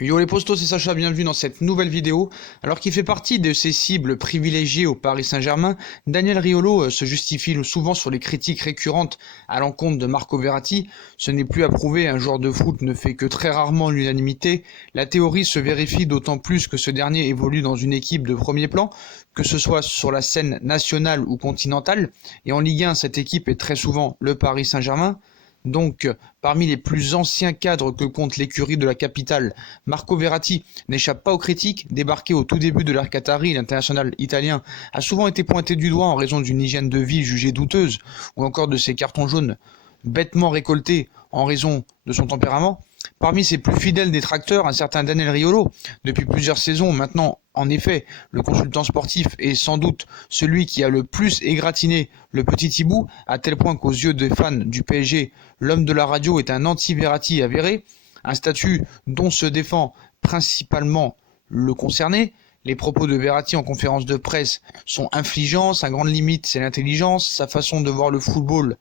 Yo les postos, c'est Sacha, bienvenue dans cette nouvelle vidéo. Alors qu'il fait partie de ces cibles privilégiées au Paris Saint-Germain, Daniel Riolo se justifie souvent sur les critiques récurrentes à l'encontre de Marco Verratti. Ce n'est plus à prouver, un joueur de foot ne fait que très rarement l'unanimité. La théorie se vérifie d'autant plus que ce dernier évolue dans une équipe de premier plan, que ce soit sur la scène nationale ou continentale. Et en Ligue 1, cette équipe est très souvent le Paris Saint-Germain. Donc, parmi les plus anciens cadres que compte l'écurie de la capitale, Marco Verratti n'échappe pas aux critiques. Débarqué au tout début de l'ère Qatari, l'international italien a souvent été pointé du doigt en raison d'une hygiène de vie jugée douteuse, ou encore de ses cartons jaunes bêtement récoltés en raison de son tempérament. Parmi ses plus fidèles détracteurs, un certain Daniel Riolo, depuis plusieurs saisons maintenant. En effet, le consultant sportif est sans doute celui qui a le plus égratigné le petit hibou, à tel point qu'aux yeux des fans du PSG, l'homme de la radio est un anti-Verratti avéré, un statut dont se défend principalement le concerné. Les propos de Verratti en conférence de presse sont infligeants, sa grande limite c'est l'intelligence, sa façon de voir le football.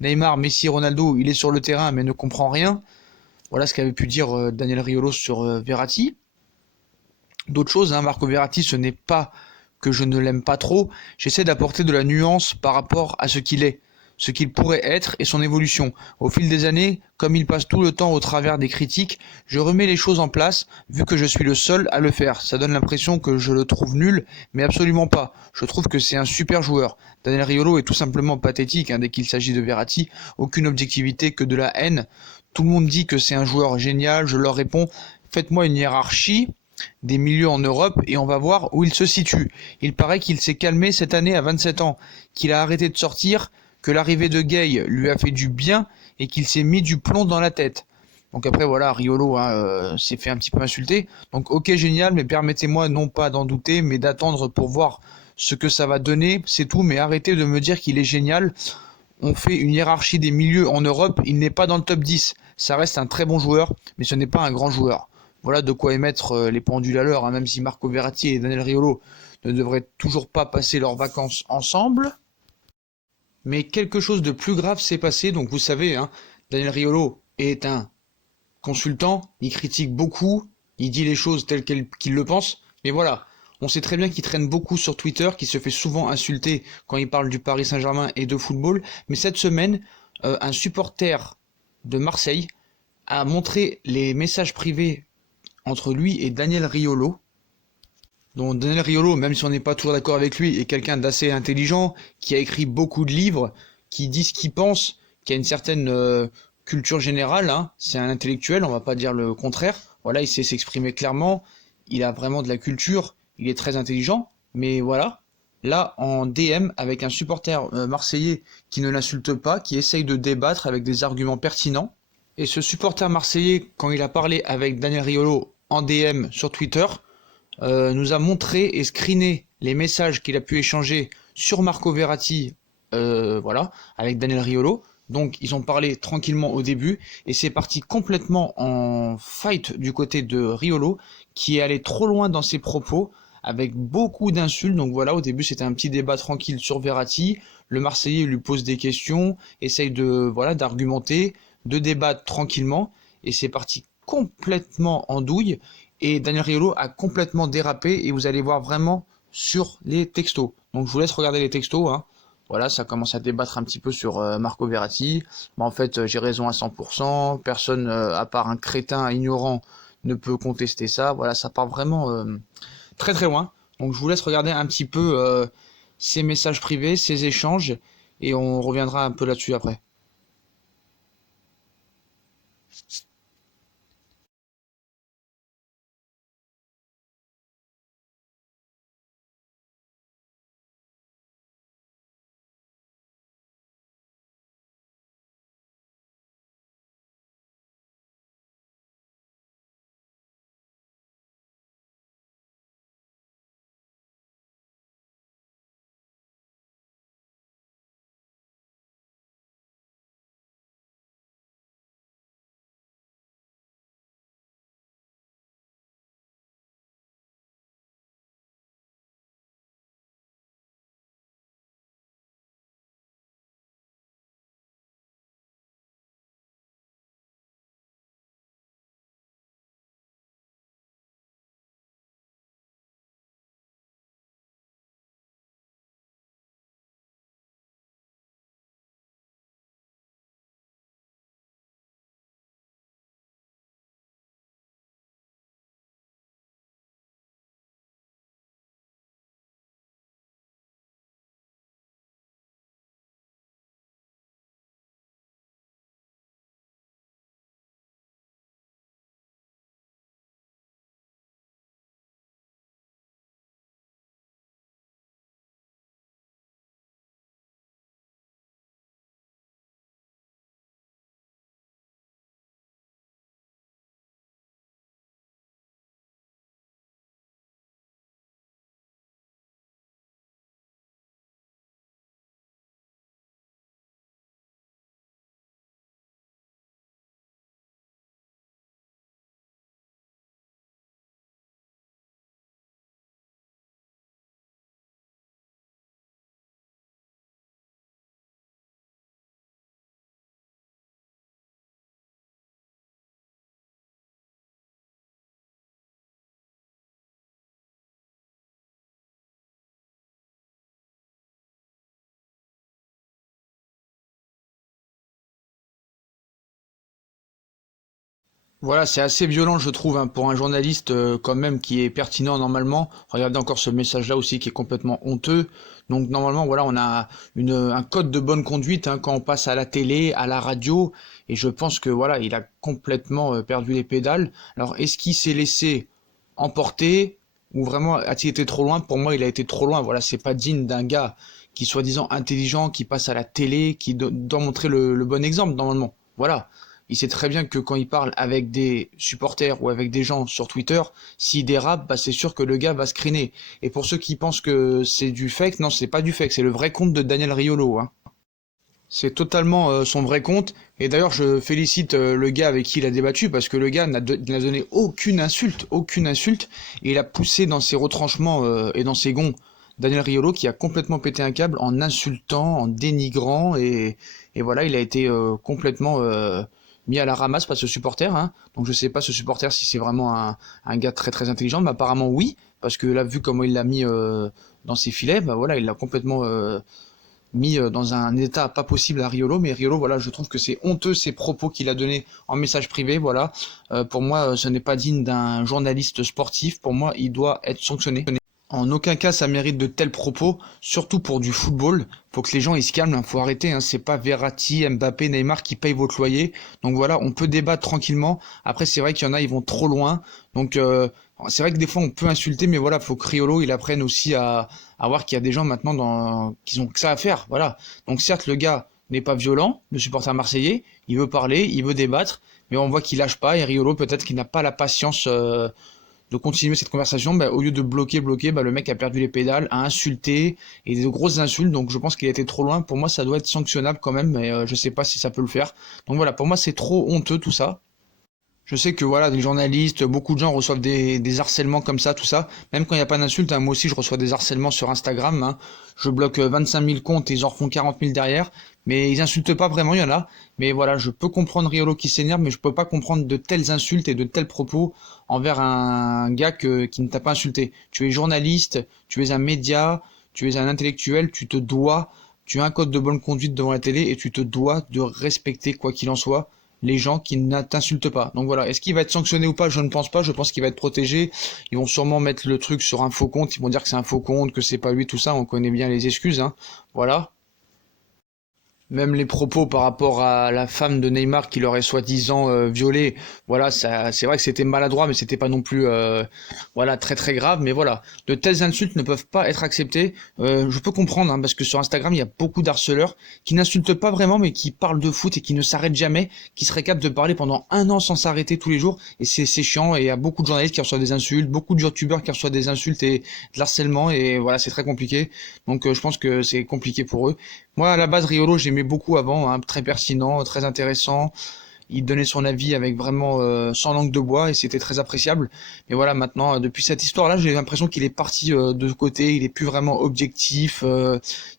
Neymar, Messi, Ronaldo, il est sur le terrain mais ne comprend rien. Voilà ce qu'avait pu dire Daniel Riolo sur Verratti. D'autres choses, hein, Marco Verratti, ce n'est pas que je ne l'aime pas trop, j'essaie d'apporter de la nuance par rapport à ce qu'il est, ce qu'il pourrait être et son évolution. Au fil des années, comme il passe tout le temps au travers des critiques, je remets les choses en place, vu que je suis le seul à le faire. Ça donne l'impression que je le trouve nul, mais absolument pas. Je trouve que c'est un super joueur. Daniel Riolo est tout simplement pathétique, hein, dès qu'il s'agit de Verratti, aucune objectivité que de la haine. Tout le monde dit que c'est un joueur génial, je leur réponds, faites-moi une hiérarchie des milieux en Europe et on va voir où il se situe. Il paraît qu'il s'est calmé cette année à 27 ans, qu'il a arrêté de sortir, que l'arrivée de Gay lui a fait du bien et qu'il s'est mis du plomb dans la tête. Donc après voilà, Riolo hein, s'est fait un petit peu insulter. Donc ok génial, mais permettez-moi non pas d'en douter, mais d'attendre pour voir ce que ça va donner, c'est tout, mais arrêtez de me dire qu'il est génial. On fait une hiérarchie des milieux en Europe, il n'est pas dans le top 10. Ça reste un très bon joueur, mais ce n'est pas un grand joueur. Voilà de quoi émettre les pendules à l'heure, hein, même si Marco Verratti et Daniel Riolo ne devraient toujours pas passer leurs vacances ensemble. Mais quelque chose de plus grave s'est passé, donc vous savez, hein, Daniel Riolo est un consultant, il critique beaucoup, il dit les choses telles qu'il le pense, mais voilà, on sait très bien qu'il traîne beaucoup sur Twitter, qu'il se fait souvent insulter quand il parle du Paris Saint-Germain et de football, mais cette semaine, un supporter de Marseille a montré les messages privés entre lui et Daniel Riolo. Donc Daniel Riolo, même si on n'est pas toujours d'accord avec lui, est quelqu'un d'assez intelligent, qui a écrit beaucoup de livres, qui dit ce qu'il pense, qui a une certaine culture générale, hein. C'est un intellectuel, on va pas dire le contraire. Voilà, il sait s'exprimer clairement, il a vraiment de la culture, il est très intelligent, mais voilà. Là, en DM, avec un supporter marseillais qui ne l'insulte pas, qui essaye de débattre avec des arguments pertinents. Et ce supporter marseillais, quand il a parlé avec Daniel Riolo en DM sur Twitter, nous a montré et screené les messages qu'il a pu échanger sur Marco Verratti, voilà, avec Daniel Riolo. Donc ils ont parlé tranquillement au début et c'est parti complètement en fight du côté de Riolo qui est allé trop loin dans ses propos avec beaucoup d'insultes. Donc voilà, au début c'était un petit débat tranquille sur Verratti. Le Marseillais lui pose des questions, essaye de voilà d'argumenter, de débattre tranquillement et c'est parti complètement en douille et Daniel Riolo a complètement dérapé et vous allez voir vraiment sur les textos. Donc je vous laisse regarder les textos, hein. Voilà, ça commence à débattre un petit peu sur Marco Verratti. En fait, j'ai raison à 100%. Personne, à part un crétin ignorant, ne peut contester ça. Voilà, ça part vraiment très très loin. Donc je vous laisse regarder un petit peu ces messages privés, ces échanges, et on reviendra un peu là-dessus après. Voilà, c'est assez violent, je trouve, hein, pour un journaliste quand même qui est pertinent normalement. Regardez encore ce message-là aussi qui est complètement honteux. Donc normalement, voilà, on a un code de bonne conduite hein, quand on passe à la télé, à la radio, et je pense que voilà, il a complètement perdu les pédales. Alors, est-ce qu'il s'est laissé emporter ou vraiment a-t-il été trop loin? Pour moi, il a été trop loin. Voilà, c'est pas digne d'un gars qui soi-disant intelligent, qui passe à la télé, qui doit montrer le bon exemple normalement. Voilà. Il sait très bien que quand il parle avec des supporters ou avec des gens sur Twitter, s'il dérape, bah c'est sûr que le gars va screener. Et pour ceux qui pensent que c'est du fake, non, c'est pas du fake, c'est le vrai compte de Daniel Riolo, hein. C'est totalement son vrai compte. Et d'ailleurs, je félicite le gars avec qui il a débattu parce que le gars n'a donné aucune insulte, aucune insulte. Et il a poussé dans ses retranchements et dans ses gonds Daniel Riolo qui a complètement pété un câble en insultant, en dénigrant. Et voilà, il a été complètement mis à la ramasse par ce supporter, hein. Donc je sais pas ce supporter si c'est vraiment un gars très très intelligent, mais apparemment oui. Parce que là, vu comment il l'a mis dans ses filets, bah voilà, il l'a complètement mis dans un état pas possible à Riolo, mais Riolo, voilà, je trouve que c'est honteux ces propos qu'il a donnés en message privé, voilà. Pour moi, ce n'est pas digne d'un journaliste sportif. Pour moi, il doit être sanctionné. En aucun cas ça mérite de tels propos, surtout pour du football. Faut que les gens ils se calment, hein, faut arrêter, hein, c'est pas Verratti, Mbappé, Neymar qui payent votre loyer. Donc voilà, on peut débattre tranquillement. Après c'est vrai qu'il y en a, ils vont trop loin. Donc c'est vrai que des fois on peut insulter, mais voilà, faut que Riolo il apprenne aussi à voir qu'il y a des gens maintenant qui ont que ça à faire. Voilà. Donc certes le gars n'est pas violent, le supporter marseillais, il veut parler, il veut débattre, mais on voit qu'il lâche pas. Et Riolo peut-être qu'il n'a pas la patience de continuer cette conversation, bah, au lieu de bloquer, bah, le mec a perdu les pédales, a insulté, et des grosses insultes, donc je pense qu'il a été trop loin. Pour moi, ça doit être sanctionnable quand même, mais je sais pas si ça peut le faire. Donc voilà, pour moi, c'est trop honteux tout ça. Je sais que voilà, des journalistes, beaucoup de gens reçoivent des harcèlements comme ça, tout ça. Même quand il n'y a pas d'insultes, hein, moi aussi je reçois des harcèlements sur Instagram, hein. Je bloque 25 000 comptes et ils en refont 40 000 derrière. Mais ils insultent pas vraiment, il y en a. Mais voilà, je peux comprendre Riolo qui s'énerve, mais je peux pas comprendre de telles insultes et de tels propos envers un gars qui ne t'a pas insulté. Tu es journaliste, tu es un média, tu es un intellectuel, tu as un code de bonne conduite devant la télé et tu te dois de respecter quoi qu'il en soit les gens qui ne t'insultent pas. Donc voilà, est-ce qu'il va être sanctionné ou pas? Je ne pense pas, je pense qu'il va être protégé. Ils vont sûrement mettre le truc sur un faux compte, ils vont dire que c'est un faux compte, que c'est pas lui, tout ça, on connaît bien les excuses, hein. Voilà. Même les propos par rapport à la femme de Neymar qui l'aurait soi-disant violée, voilà, ça, c'est vrai que c'était maladroit, mais c'était pas non plus, voilà, très très grave. Mais voilà, de telles insultes ne peuvent pas être acceptées. Je peux comprendre, hein, parce que sur Instagram, il y a beaucoup d'harceleurs qui n'insultent pas vraiment, mais qui parlent de foot et qui ne s'arrêtent jamais, qui seraient capables de parler pendant un an sans s'arrêter tous les jours. Et c'est chiant. Et il y a beaucoup de journalistes qui reçoivent des insultes, beaucoup de youtubeurs qui reçoivent des insultes et de l'harcèlement. Et voilà, c'est très compliqué. Donc je pense que c'est compliqué pour eux. Moi, à la base, Riolo, j'aimais beaucoup avant, hein, très pertinent, très intéressant. Il donnait son avis avec vraiment sans langue de bois et c'était très appréciable. Mais voilà, maintenant, depuis cette histoire-là, j'ai l'impression qu'il est parti de côté. Il est plus vraiment objectif.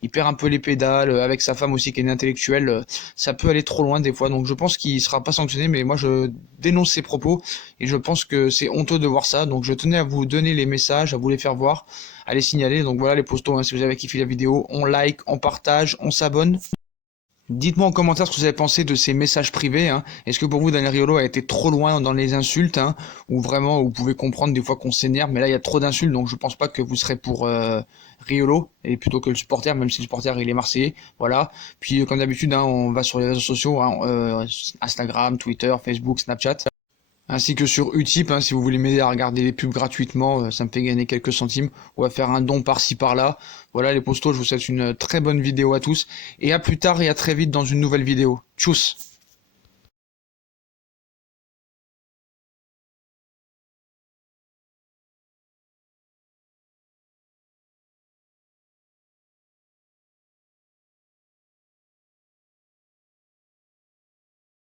Il perd un peu les pédales avec sa femme aussi qui est une intellectuelle. Ça peut aller trop loin des fois. Donc, je pense qu'il sera pas sanctionné. Mais moi, je dénonce ses propos et je pense que c'est honteux de voir ça. Donc, je tenais à vous donner les messages, à vous les faire voir, à les signaler. Donc voilà les postos, hein, si vous avez kiffé la vidéo, on like, on partage, on s'abonne. Dites-moi en commentaire ce que vous avez pensé de ces messages privés, hein. Est-ce que pour vous Daniel Riolo a été trop loin dans les insultes, hein, ou vraiment vous pouvez comprendre des fois qu'on s'énerve, mais là il y a trop d'insultes, donc je pense pas que vous serez pour Riolo et plutôt que le supporter, même si le supporter il est marseillais, voilà. Puis comme d'habitude, hein, on va sur les réseaux sociaux, hein, Instagram, Twitter, Facebook, Snapchat, ainsi que sur Utip, hein, si vous voulez m'aider à regarder les pubs gratuitement, ça me fait gagner quelques centimes, ou à faire un don par-ci par-là. Voilà les postos, je vous souhaite une très bonne vidéo à tous, et à plus tard et à très vite dans une nouvelle vidéo. Tchuss!